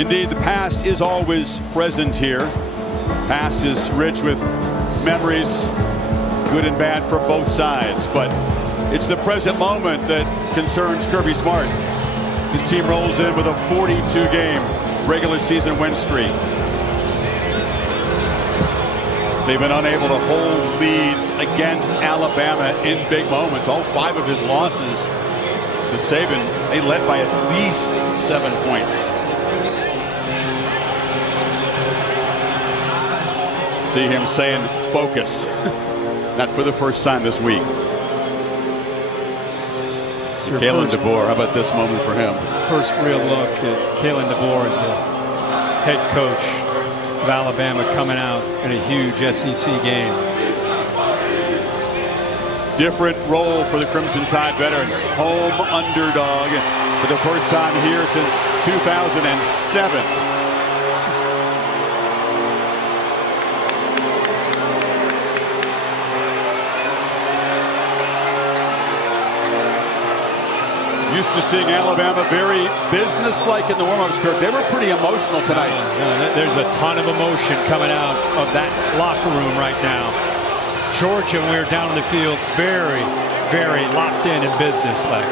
Indeed, the past is always present here. Past is rich with memories, good and bad for both sides, but it's the present moment that concerns Kirby Smart. His team rolls in with a 42-game regular season win streak. They've been unable to hold leads against Alabama in big moments. All 5 of his losses to Saban, they led by at least 7 points. See him saying focus. Not for the first time this week. Kalen DeBoer, how about this moment for him? First real look at Kalen DeBoer as the head coach of Alabama coming out in a huge SEC game. Different role for the Crimson Tide veterans. Home underdog for the first time here since 2007. Used to seeing Alabama very businesslike in the warm-ups, Kirk. They were pretty emotional tonight. There's a ton of emotion coming out of that locker room right now. Georgia, when we were down on the field, very, very locked in and businesslike.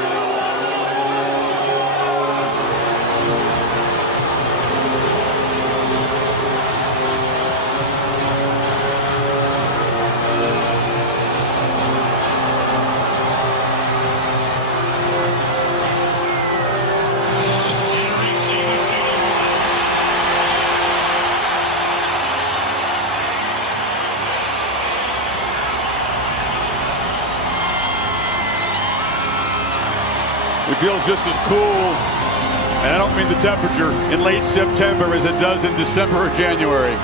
It feels just as cool, and I don't mean the temperature, in late September as it does in December or January.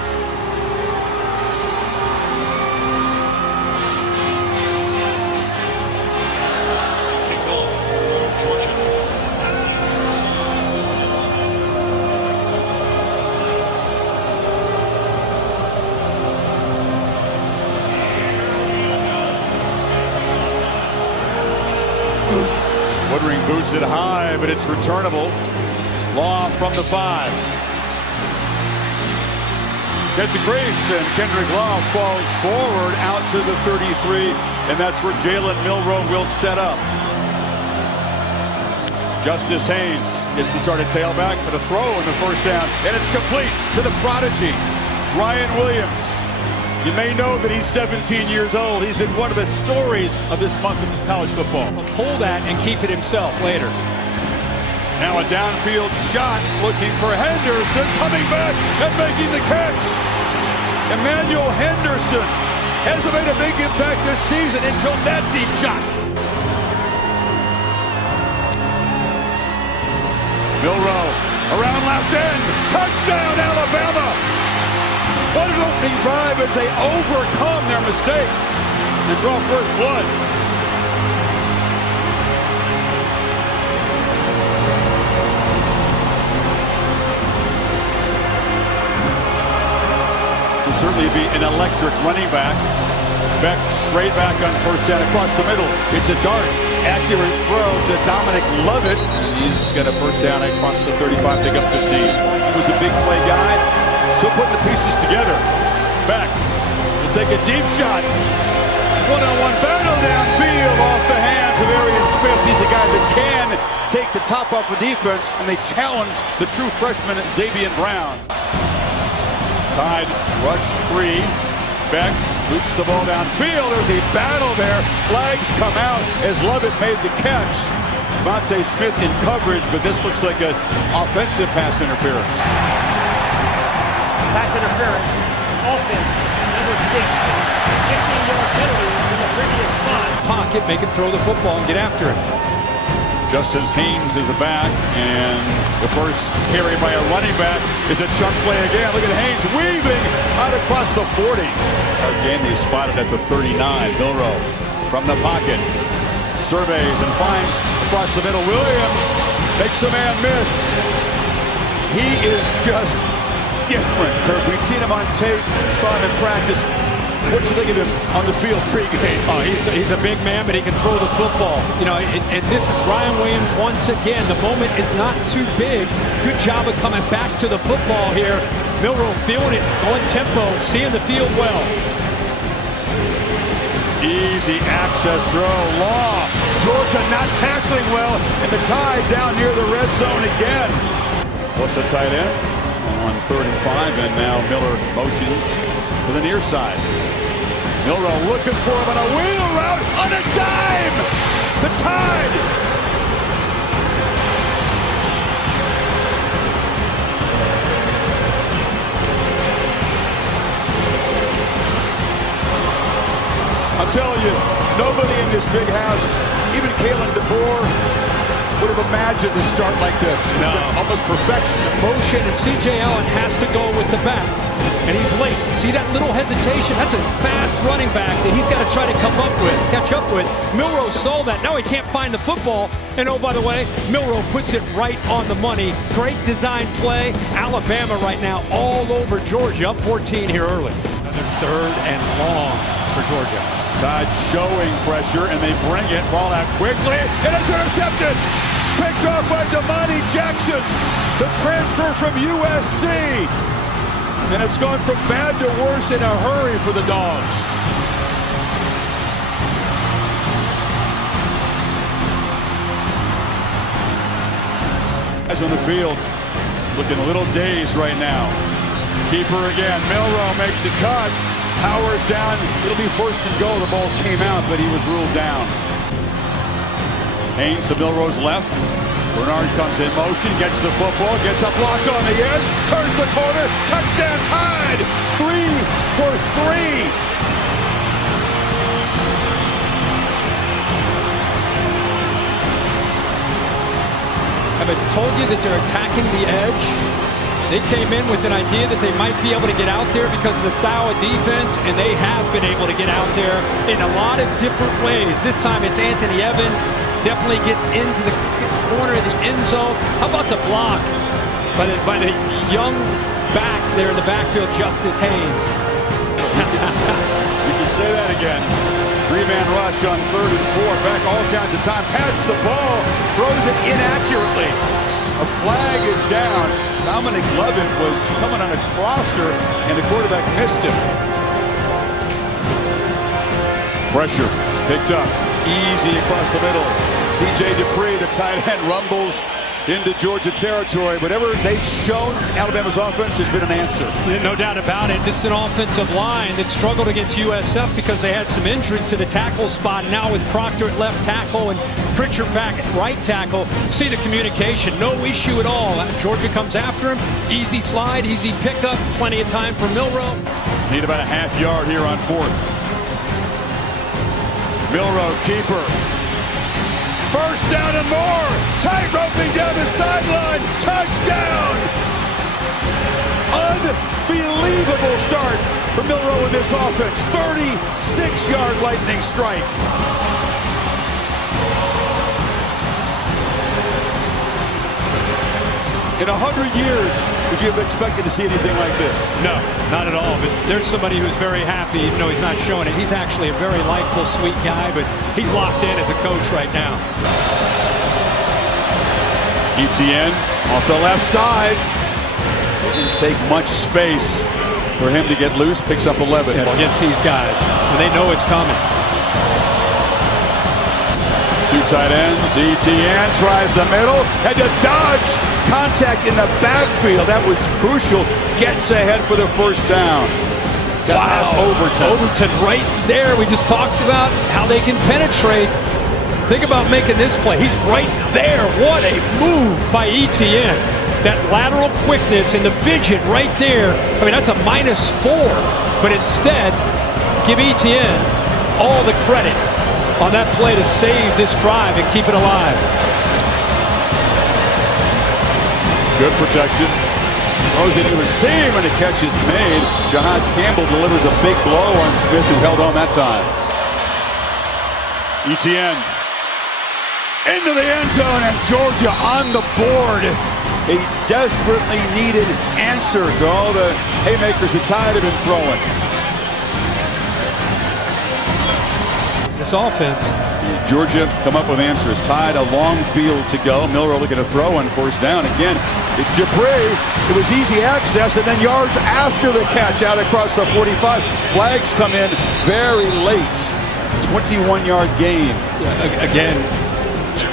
Woodring boots it high, but it's returnable. Law from the 5. Gets a crease, and Kendrick Law falls forward out to the 33, and that's where Jalen Milroe will set up. Justice Haynes gets the start at tailback for the throw in the first down, and it's complete to the prodigy, Ryan Williams. You may know that he's 17 years old. He's been one of the stories of this month of college football. Pull that and keep it himself later. Now a downfield shot looking for Henderson, coming back and making the catch. Emmanuel Henderson hasn't made a big impact this season until that deep shot. Milroe around left end. Touchdown, Alabama. What an opening drive as they overcome their mistakes and draw first blood. Will certainly be an electric running back. Beck straight back on first down across the middle. It's a dart. Accurate throw to Dominic Lovett. And he's got a first down across the 35, pick up 15. He was a big play guy. So putting the pieces together. Beck will take a deep shot. One-on-one battle downfield off the hands of Arian Smith. He's a guy that can take the top off of defense, and they challenge the true freshman Xavier Brown. Tide rush 3. Beck loops the ball downfield. There's a battle there. Flags come out as Lovett made the catch. Devontae Smith in coverage, but this looks like an offensive pass interference. Pass interference, offense, number 6. 15-yard penalty from the previous spot. Pocket, make him throw the football and get after it. Justice Haynes is the back, and the first carry by a running back is a chunk play again. Look at Haynes weaving out across the 40. Again, they spotted at the 39. Milroe from the pocket. Surveys and finds across the middle. Williams makes a man miss. He is just different, Kirk. We've seen him on tape, saw him in practice. What do you think of him on the field pregame? Oh, he's a big man, but he can throw the football. You know, and this is Ryan Williams once again. The moment is not too big. Good job of coming back to the football here. Milroe feeling it, going tempo, seeing the field well. Easy access throw. Law. Georgia not tackling well, and the Tide down near the red zone again. What's the tight end? On 3rd and 5, and now Miller motions to the near side. Milroe looking for him on a wheel route on a dime. The Tide. I'm telling you, nobody in this big house, even Kalen DeBoer, would have imagined a start like this. No. Almost perfection. Motion, and C.J. Allen has to go with the back. And he's late. See that little hesitation? That's a fast running back that he's got to try to catch up with. Milroe saw that. Now he can't find the football. And oh, by the way, Milroe puts it right on the money. Great design play. Alabama right now all over Georgia. Up 14 here early. Another 3rd and long for Georgia. Tide showing pressure, and they bring it. Ball out quickly. It is intercepted. Picked off by Damani Jackson, the transfer from USC. And it's gone from bad to worse in a hurry for the Dogs. Guys on the field looking a little dazed right now. Keeper again. Milroe makes it cut. Howard's down. It'll be 1st and goal. The ball came out, but he was ruled down. Haynes to Milroe's left. Bernard comes in motion, gets the football, gets a block on the edge, turns the corner, touchdown Tide! 3 for 3. Have I told you that they're attacking the edge? They came in with an idea that they might be able to get out there because of the style of defense, and they have been able to get out there in a lot of different ways. This time it's Anthony Evans, definitely gets into the corner of the end zone. How about the block by the young back there in the backfield, Justice Haynes? You can say that again. 3-man rush on 3rd and 4. Back all kinds of time. Pats the ball. Throws it inaccurately. A flag is down. Dominic Lovett was coming on a crosser, and the quarterback missed him. Pressure picked up. Easy across the middle. C.J. Dupree, the tight end, rumbles into Georgia territory. Whatever they've shown, Alabama's offense has been an answer. No doubt about it. This is an offensive line that struggled against USF because they had some injuries to the tackle spot. Now with Proctor at left tackle and Pritchard back at right tackle, see the communication. No issue at all. Georgia comes after him. Easy slide, easy pickup. Plenty of time for Milroe. Need about a half yard here on 4th. Milroe, keeper. 1st down and more. Tight roping down the sideline. Touchdown. Unbelievable start for Milroe in this offense. 36-yard lightning strike. In 100 years, would you have expected to see anything like this? No, not at all. But there's somebody who's very happy, even though he's not showing it. He's actually a very likable, sweet guy, but he's locked in as a coach right now. Etienne off the left side. Doesn't take much space for him to get loose. Picks up 11. Yeah, against these guys, and they know it's coming. 2 tight ends. Etienne tries the middle. Had to dodge contact in the backfield. That was crucial. Gets ahead for the 1st down. Got past Overton. Overton right there. We just talked about how they can penetrate. Think about making this play. He's right there. What a move by Etienne. That lateral quickness and the vision right there. I mean, that's a -4. But instead, give Etienne all the credit on that play to save this drive and keep it alive. Good protection. Throws it into a seam when the catch is made. Jahad Campbell delivers a big blow on Smith, who held on that time. Etienne into the end zone, and Georgia on the board. A desperately needed answer to all the haymakers the Tide have been throwing. this offense. Georgia come up with answers. Tied, a long field to go. Milroe looking to throw on first down. Again, it's Dupree. It was easy access, and then yards after the catch out across the 45. Flags come in very late. 21-yard gain. Yeah, again,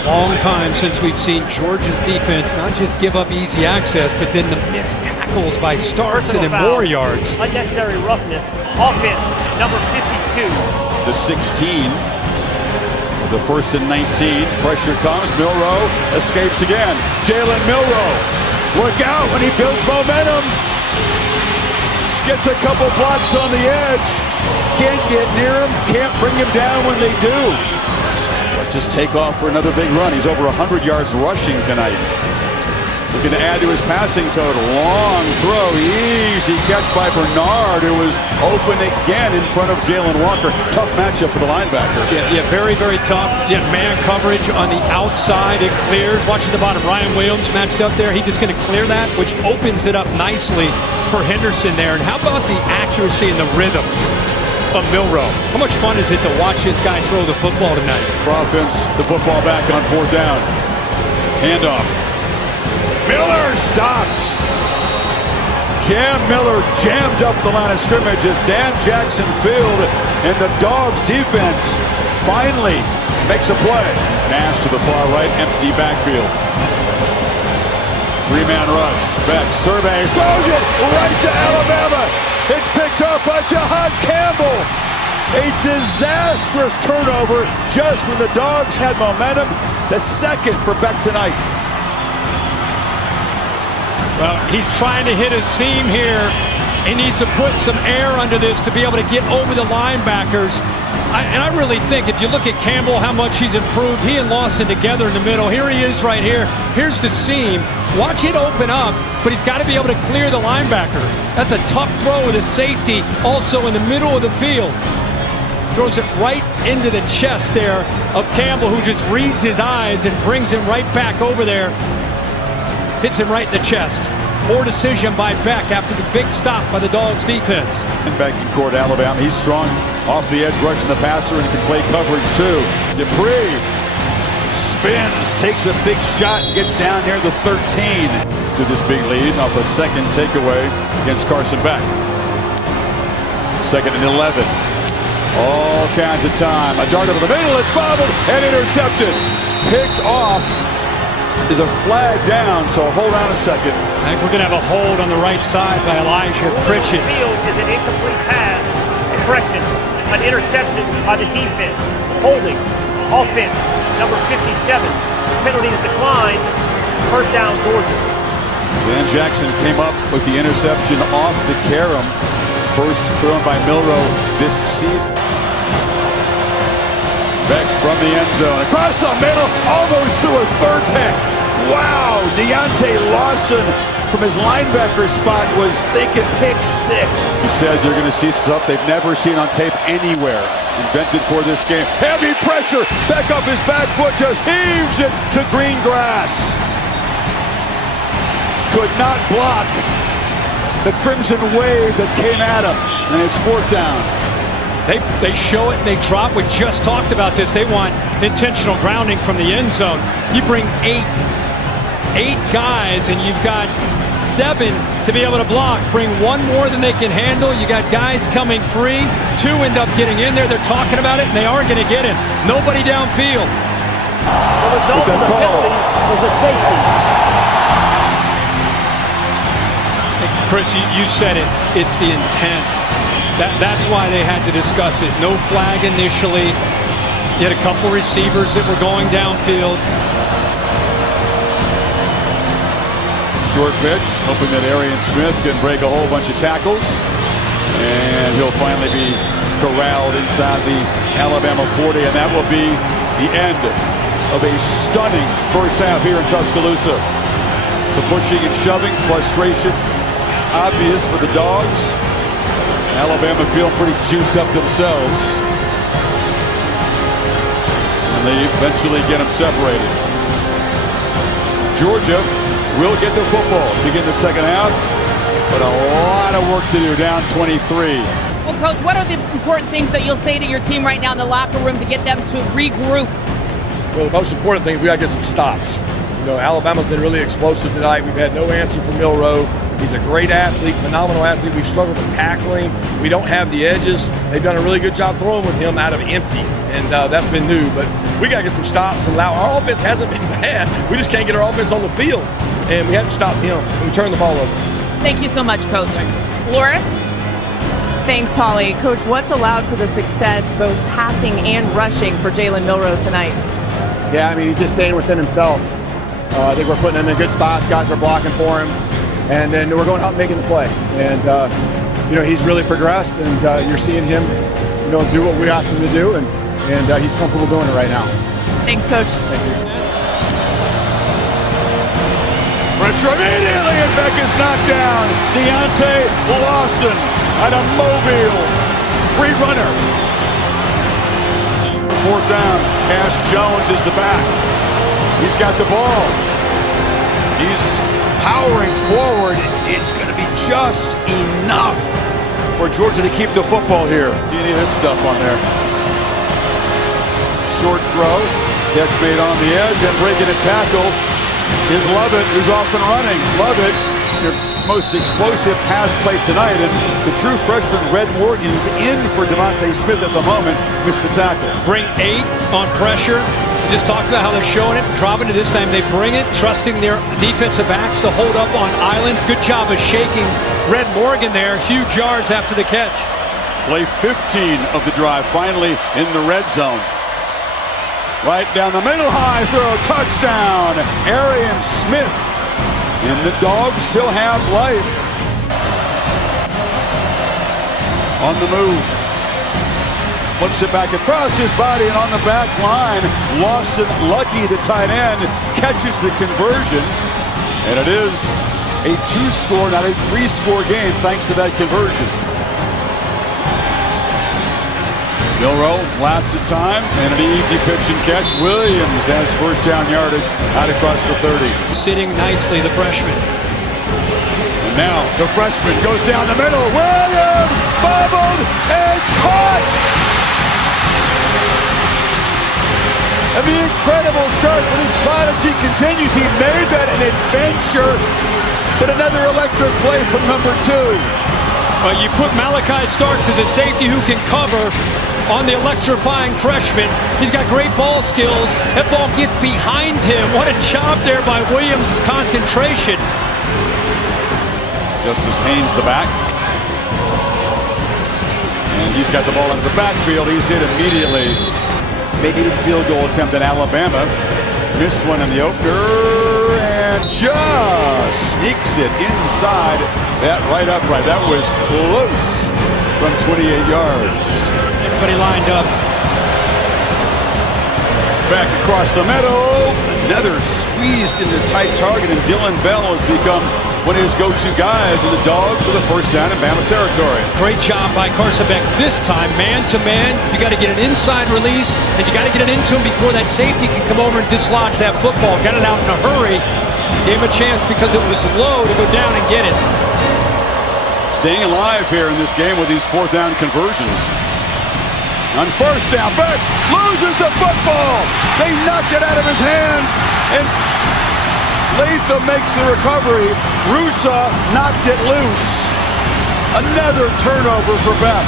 long time since we've seen Georgia's defense not just give up easy access, but then the missed tackles by Starks and then more yards. Unnecessary roughness. Offense, number 52. The 16. The 1st and 19. Pressure comes. Milroe escapes again. Jalen Milroe. Look out when he builds momentum. Gets a couple blocks on the edge. Can't get near him. Can't bring him down when they do. Let's just take off for another big run. He's over 100 yards rushing tonight. Looking to add to his passing total. Long throw. Easy catch by Bernard, who was open again in front of Jalen Walker. Tough matchup for the linebacker. Yeah, very, very tough. Yeah, man coverage on the outside. It cleared. Watch at the bottom. Ryan Williams matched up there. He's just going to clear that, which opens it up nicely for Henderson there. And how about the accuracy and the rhythm of Milroe? How much fun is it to watch this guy throw the football tonight? Offense, the football back on 4th down. Handoff. Miller stopped. Miller jammed up the line of scrimmage as Dan Jackson Field and the Dogs defense finally makes a play. Nash to the far right, empty backfield. 3-man rush. Beck surveys, throws it right to Alabama. It's picked up by Jahan Campbell. A disastrous turnover just when the Dogs had momentum. The second for Beck tonight. Well, he's trying to hit a seam here. He needs to put some air under this to be able to get over the linebackers. And I really think if you look at Campbell, how much he's improved. He and Lawson together in the middle. Here he is right here. Here's the seam. Watch it open up, but he's got to be able to clear the linebacker. That's a tough throw with a safety also in the middle of the field. Throws it right into the chest there of Campbell, who just reads his eyes and brings him right back over there. Hits him right in the chest. Poor decision by Beck after the big stop by the Dogs defense. And back in court, Alabama. He's strong off the edge, rushing the passer, and he can play coverage too. Dupree spins, takes a big shot, and gets down near the 13 to this big lead off a second takeaway against Carson Beck. 2nd and 11. All kinds of time. A dart over the middle. It's bobbled and intercepted. Picked off. Is a flag down, so hold on a second. I think we're going to have a hold on the right side by Elijah Pritchett. Field is an incomplete pass. Correction, an interception by the defense. Holding. Offense, number 57. Penalties declined. 1st down, Georgia. Dan Jackson came up with the interception off the carom. First thrown by Milroe this season. Beck from the end zone. Across the middle, almost through a 3rd pick. Wow, Deontay Lawson from his linebacker spot was thinking pick 6. He said you're going to see stuff they've never seen on tape anywhere. Invented for this game. Heavy pressure. Beck off his back foot, just heaves it to green grass. Could not block the crimson wave that came at him. And it's 4th down. They show it and they drop. We just talked about this. They want intentional grounding from the end zone. You bring 8 guys and you've got 7 to be able to block. Bring 1 more than they can handle. You got guys coming free. 2 end up getting in there. They're talking about it and they are going to get in. Nobody downfield. The result of the penalty was a safety. Chris, you said it. It's the intent. That's why they had to discuss it. No flag initially. You had a couple receivers that were going downfield. Short pitch, hoping that Arian Smith can break a whole bunch of tackles. And he'll finally be corralled inside the Alabama 40. And that will be the end of a stunning first half here in Tuscaloosa. Some pushing and shoving, frustration obvious for the Dogs. Alabama feeling pretty juiced up themselves. And they eventually get them separated. Georgia will get the football to begin the second half, but a lot of work to do, down 23. Well, Coach, what are the important things that you'll say to your team right now in the locker room to get them to regroup? Well, the most important thing is we got to get some stops. You know, Alabama's been really explosive tonight. We've had no answer for Milroe. He's a great athlete, phenomenal athlete. We've struggled with tackling. We don't have the edges. They've done a really good job throwing with him out of empty, and that's been new. But we got to get some stops and allow. Our offense hasn't been bad. We just can't get our offense on the field, and we have to stop him when we turn the ball over. Thank you so much, Coach. Thanks. Laura? Thanks, Holly. Coach, what's allowed for the success, both passing and rushing, for Jalen Milroe tonight? Yeah, I mean, he's just staying within himself. I think we're putting him in good spots. Guys are blocking for him. And then we're going out and making the play. And, you know, he's really progressed. And you're seeing him, you know, do what we asked him to do. And he's comfortable doing it right now. Thanks, Coach. Thank you. Pressure immediately, and Beck is knocked down. Deontay Lawson out of Mobile. Free runner. Fourth down. Cash Jones is the back. He's got the ball. He's powering forward. It's going to be just enough for Georgia to keep the football here. See any of this stuff on there? Short throw. Catch made on the edge and breaking a tackle is Lovett, who's off and running. Lovett, your most explosive pass play tonight, and the true freshman Red Morgan's in for Devontae Smith at the moment. Missed the tackle. Bring 8 on pressure. Just talked about how they're showing it, dropping it this time. They bring it, trusting their defensive backs to hold up on islands. Good job of shaking Red Morgan there. Huge yards after the catch. Play 15 of the drive, finally in the red zone. Right down the middle, high throw, touchdown, Arian Smith. And the Dogs still have life. On the move. Flips it back across his body and on the back line. Lawson Lucky, the tight end, catches the conversion. And it is a 2-score, not a 3-score game thanks to that conversion. Milroe, laps of time, and an easy pitch and catch. Williams has first down yardage out across the 30. Sitting nicely, the freshman. And now the freshman goes down the middle. Williams bobbled and caught. And the incredible start for this prodigy continues. He made that an adventure, but another electric play from number 2. Well, you put Malachi Starks as a safety who can cover on the electrifying freshman. He's got great ball skills. That ball gets behind him. What a job there by Williams' concentration. Justice Haynes, the back. And he's got the ball into the backfield. He's hit immediately. Maybe a field goal attempt at Alabama. Missed one in the opener and just sneaks it inside that right upright. That was close from 28 yards. Everybody lined up. Back across the middle. Another squeezed into tight target, and Dylan Bell has become one of his go-to guys, and the Dogs for the first down in Bama territory. Great job by Carson Beck. This time, man-to-man, you got to get an inside release, and you got to get it into him before that safety can come over and dislodge that football. Got it out in a hurry. Gave him a chance because it was low to go down and get it. Staying alive here in this game with these fourth down conversions. On first down, Beck loses the football. They knocked it out of his hands, and Latham makes the recovery. Rusa knocked it loose. Another turnover for Beck.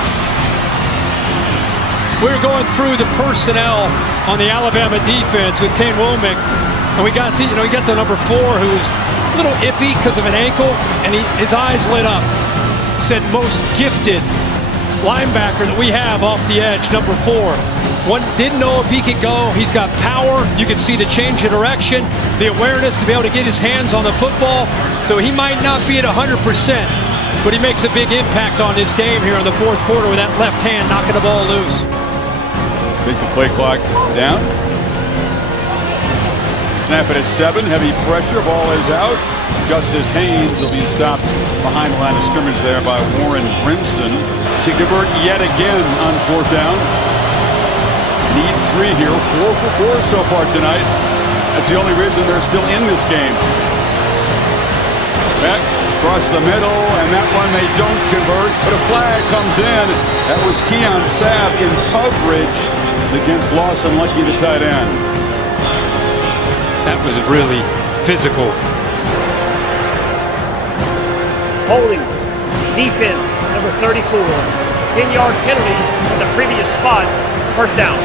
We're going through the personnel on the Alabama defense with Kane Womack, and we got to number 4, who's a little iffy because of an ankle, and his eyes lit up. He said most gifted linebacker that we have off the edge, number 4. One didn't know if he could go. He's got power. You can see the change of direction, the awareness to be able to get his hands on the football. So he might not be at 100%, but he makes a big impact on this game here in the fourth quarter with that left hand knocking the ball loose. Take the play clock down. Snap it at 7. Heavy pressure. Ball is out. Justice Haynes will be stopped behind the line of scrimmage there by Warren Brimson. To convert yet again on fourth down. Need 3 here. 4 for 4 so far tonight. That's the only reason they're still in this game. Back Across the middle, and that one they don't convert, but a flag comes in. That was Keon Sabb in coverage against Lawson Lucky, the tight end. That was really physical. Holding. Defense, number 34. 10-yard penalty from the previous spot. First down.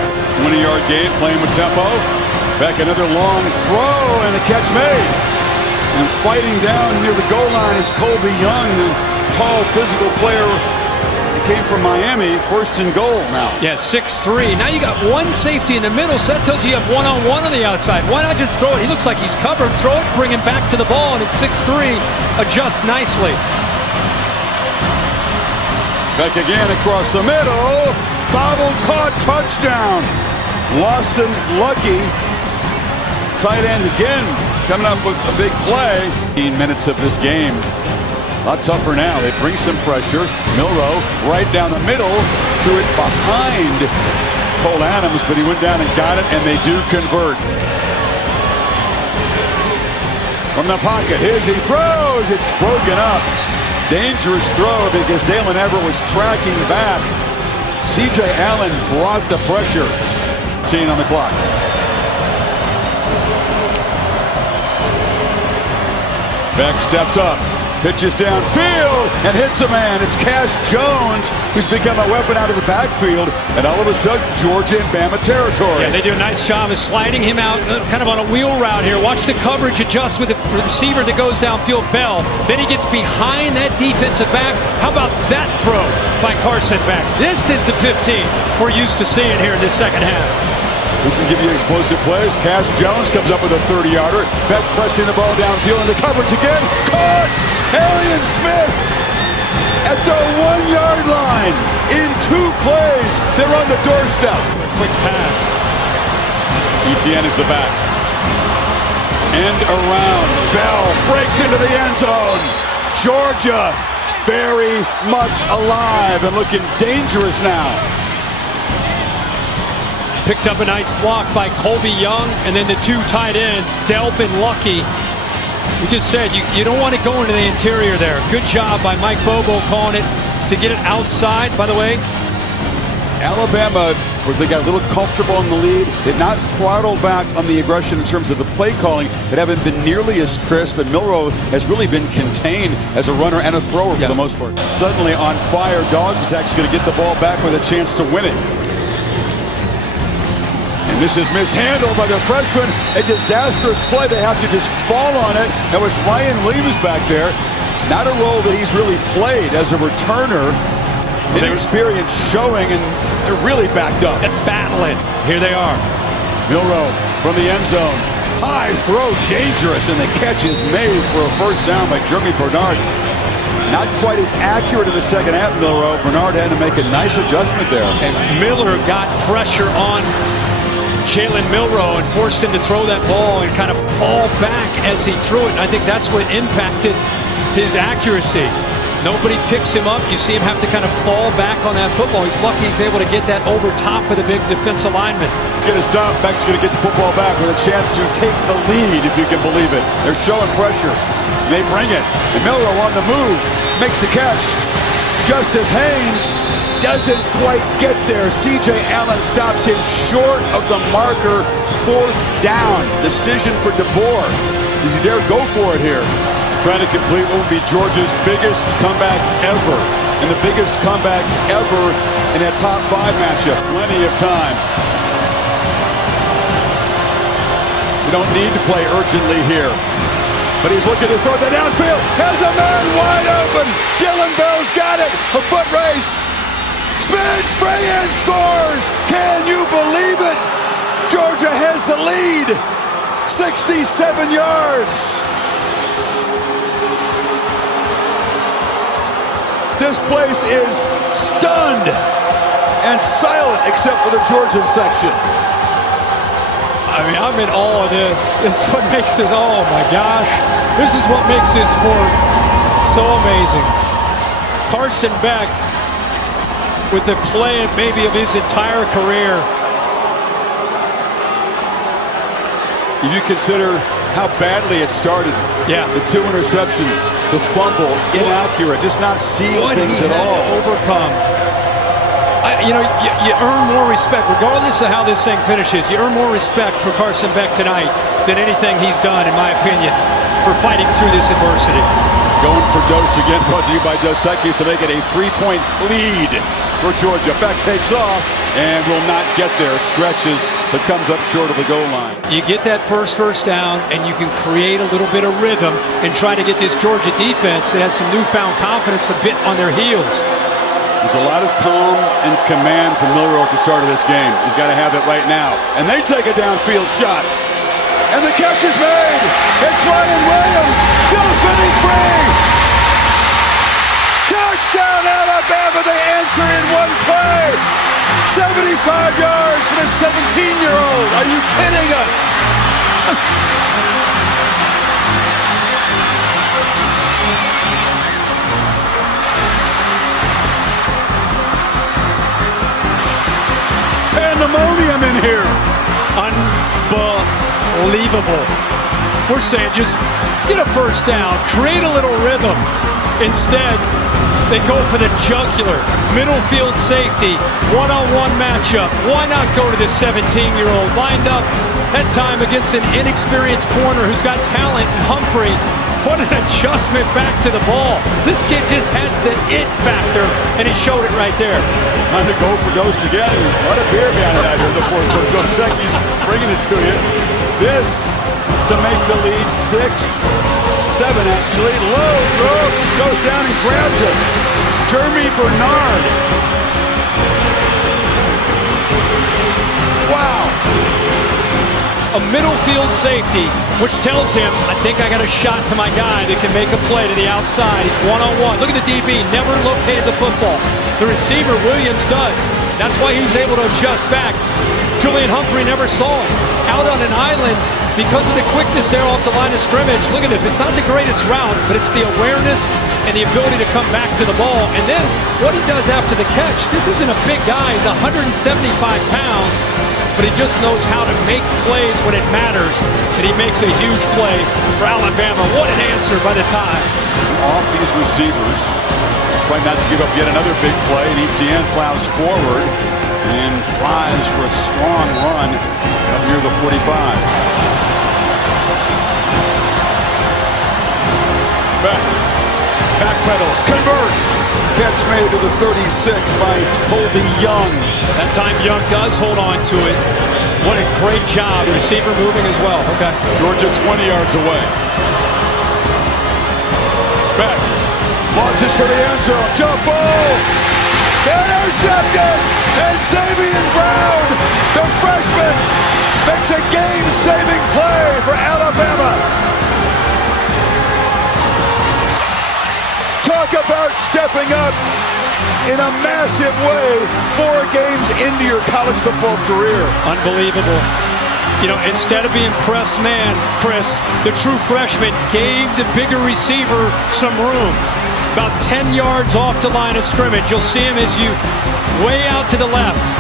20-yard gain, playing with tempo. Back another long throw, and the catch made. And fighting down near the goal line is Colby Young, the tall, physical player. He came from Miami, first and goal now. Yeah, 6'3". Now you got one safety in the middle, so that tells you you have one-on-one on the outside. Why not just throw it? He looks like he's covered. Throw it, bring him back to the ball, and at 6'3", adjust nicely. Back again across the middle. Bobble caught, touchdown. Lawson Lucky, tight end again, coming up with a big play. 15 minutes of this game. A lot tougher now. They bring some pressure. Milroe right down the middle, threw it behind Cole Adams, but he went down and got it, and they do convert. From the pocket, here's he throws. It's broken up. Dangerous throw because Dalen Everett was tracking back. C.J. Allen brought the pressure. 10 on the clock. Beck steps up, pitches downfield, and hits a man. It's Cash Jones, who's become a weapon out of the backfield, and all of a sudden, Georgia and Bama territory. Yeah, they do a nice job of sliding him out, kind of on a wheel route here. Watch the coverage adjust with the receiver that goes downfield, Bell. Then he gets behind that defensive back. How about that throw by Carson Beck? This is the 15 we're used to seeing here in the second half. Who can give you explosive plays? Cash Jones comes up with a 30-yarder. Beck pressing the ball downfield into coverage again. Caught! Arian Smith at the 1-yard line. In 2 plays, they're on the doorstep. Quick pass. ETN is the back. End around. Bell breaks into the end zone. Georgia very much alive and looking dangerous now. Picked up a nice block by Colby Young, and then the 2 tight ends, Delp and Lucky. We just said you don't want to go into the interior there. Good job by Mike Bobo calling it to get it outside. By the way, Alabama, where they got a little comfortable in the lead, did not throttle back on the aggression in terms of the play calling. It haven't been nearly as crisp, and Milroe has really been contained as a runner and a thrower for the most part. Suddenly on fire, Dogs Attack's going to get the ball back with a chance to win it. And this is mishandled by the freshman. A disastrous play. They have to just fall on it. That was Ryan Williams back there. Not a role that he's really played as a returner. Inexperience showing, and they're really backed up. and battling. Here they are. Milroe from the end zone. High throw, dangerous, and the catch is made for a first down by Jeremy Bernard. Not quite as accurate in the second half, Milroe. Bernard had to make a nice adjustment there. And Miller got pressure on Jalen Milroe and forced him to throw that ball and kind of fall back as he threw it. And I think that's what impacted his accuracy. Nobody picks him up. You see him have to kind of fall back on that football. He's lucky he's able to get that over top of the big defensive lineman. Get a stop. Beck's going to get the football back with a chance to take the lead, if you can believe it. They're showing pressure. They bring it. And Milroe on the move. Makes the catch. Justice Haynes doesn't quite get there. C.J. Allen stops him short of the marker. 4th down. Decision for DeBoer. Does he dare go for it here? Trying to complete what would be Georgia's biggest comeback ever. And the biggest comeback ever in a top 5 matchup. Plenty of time. You don't need to play urgently here. But he's looking to throw that downfield. Has a man wide open. Dylan Bell's got it. A foot race. Spins, spray, and scores. Can you believe it? Georgia has the lead. 67 yards. This place is stunned and silent except for the Georgian section. I mean, I'm in awe of this. This is what makes it, oh my gosh. This is what makes this sport so amazing. Carson Beck with the play maybe of his entire career. If you consider how badly it started. Yeah. The 2 interceptions, the fumble, inaccurate, just not seeing What things he at had all. to overcome. You earn more respect, regardless of how this thing finishes. You earn more respect for Carson Beck tonight than anything he's done, in my opinion, for fighting through this adversity. Going for Dose again, brought to you by Dos Equis to make it a 3-point lead for Georgia. Beck takes off and will not get there. Stretches, but comes up short of the goal line. You get that first down, and you can create a little bit of rhythm and try to get this Georgia defense that has some newfound confidence a bit on their heels. There's a lot of calm and command from Milroe at the start of this game. He's got to have it right now. And they take a downfield shot. And the catch is made. It's Ryan Williams, still spinning free. Touchdown Alabama, they answer in one play. 75 yards for the 17-year-old. Are you kidding us? Pandemonium in here. Unbelievable. We're saying just get a first down, create a little rhythm. Instead, they go for the jugular, middle field safety, one-on-one matchup. Why not go to this 17-year-old lined up that time against an inexperienced corner who's got talent in Humphrey? What an adjustment back to the ball. This kid just has the it factor, and he showed it right there. Time to go for Dose again. What a beer handed out here in the fourth quarter. Dos Equis bringing it to you. This to make the lead 6-7 actually. Low throw, goes down and grabs it. Jeremy Bernard. Wow. A middle field safety, which tells him, I think I got a shot to my guy that can make a play to the outside. He's one-on-one. Look at the DB, never located the football. The receiver, Williams, does. That's why he was able to adjust back. Julian Humphrey never saw him. Out on an island, because of the quickness there off the line of scrimmage. Look at this. It's not the greatest route, but it's the awareness and the ability to come back to the ball. And then what he does after the catch. This isn't a big guy. He's 175 pounds, but he just knows how to make plays when it matters. And he makes a huge play for Alabama. What an answer by the time. Off these receivers. Trying not to give up yet another big play. And Etienne plows forward and drives for a strong run up near the 45. Backpedals, converts. Catch made to the 36 by Colby Young. That time Young does hold on to it. What a great job. Receiver moving as well. Okay. Georgia 20 yards away. Beck launches for the end zone. Jump ball. Intercepted. And Xavier Brown, the freshman, makes a game-saving play for Alabama. Talk about stepping up in a massive way 4 games into your college football career. Unbelievable. You know, instead of being press man, Chris, the true freshman gave the bigger receiver some room. About 10 yards off the line of scrimmage. You'll see him as you way out to the left.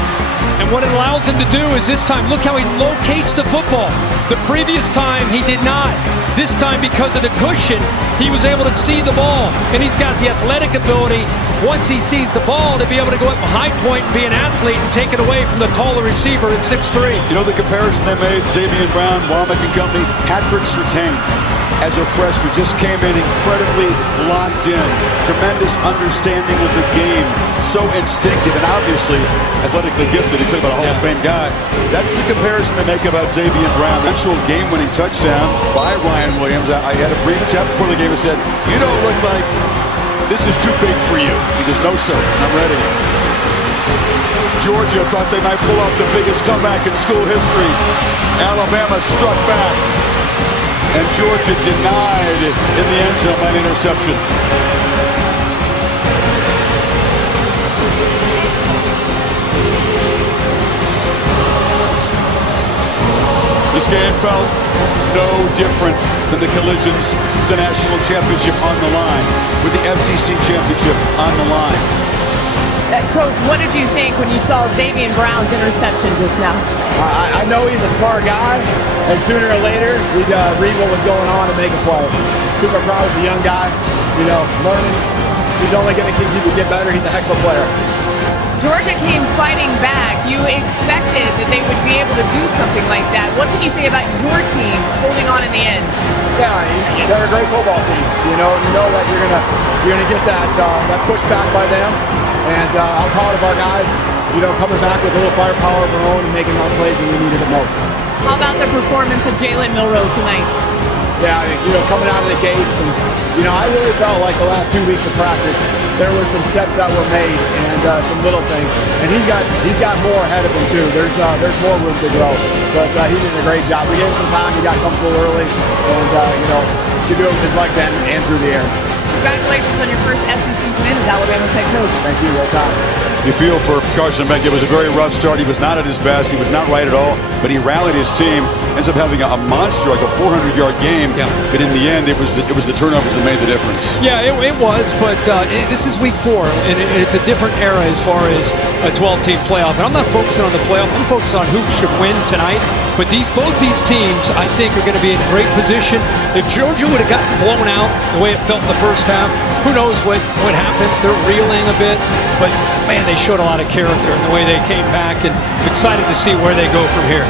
And what it allows him to do is this time, look how he locates the football. The previous time, he did not. This time, because of the cushion, he was able to see the ball. And he's got the athletic ability, once he sees the ball, to be able to go up high point and be an athlete and take it away from the taller receiver at 6'3". You know the comparison they made, Xavier Brown, Womack and company, Patrick Surtain. As a freshman, just came in incredibly locked in. Tremendous understanding of the game. So instinctive and obviously athletically gifted. He took about a Hall of Fame guy. That's the comparison they make about Xavier Brown. Actual game-winning touchdown by Ryan Williams. I had a brief chat before the game and said, you don't look like this is too big for you. He goes, no, sir, I'm ready. Georgia thought they might pull off the biggest comeback in school history. Alabama struck back. And Georgia denied in the end zone by an interception. This game felt no different than the collisions, the national championship on the line, with the SEC championship on the line. Coach, what did you think when you saw Xavier Brown's interception just now? I know he's a smart guy, and sooner or later he'd read what was going on and make a play. Super proud of the young guy. Learning. He's only going to continue to get better. He's a heck of a player. Georgia came fighting back. You expected that they would be able to do something like that. What can you say about your team holding on in the end? Yeah, they're a great football team. You know that you're gonna get that pushback by them, and I'm proud of our guys. Coming back with a little firepower of their own and making our plays when we needed it most. How about the performance of Jalen Milroe tonight? Yeah, coming out of the gates, and I really felt like the last 2 weeks of practice there were some sets that were made and some little things, and he's got more ahead of him too. There's more room to grow, but he did a great job. We gave him some time. He got comfortable early, and he could do it with his legs and through the air. Congratulations on your first SEC win as Alabama's head coach. Thank you. Well time. You feel for Carson Beck. It was a very rough start. He was not at his best. He was not right at all, but he rallied his team. Ends up having a monster, like a 400-yard game. Yeah. But in the end, it was the turnovers that made the difference. Yeah, it was, but this is week 4, and it's a different era as far as a 12-team playoff. And I'm not focusing on the playoff. I'm focused on who should win tonight. But both these teams, I think, are going to be in great position. If Georgia would have gotten blown out the way it felt in the first half, who knows what happens. They're reeling a bit, but man, they showed a lot of character in the way they came back, and excited to see where they go from here.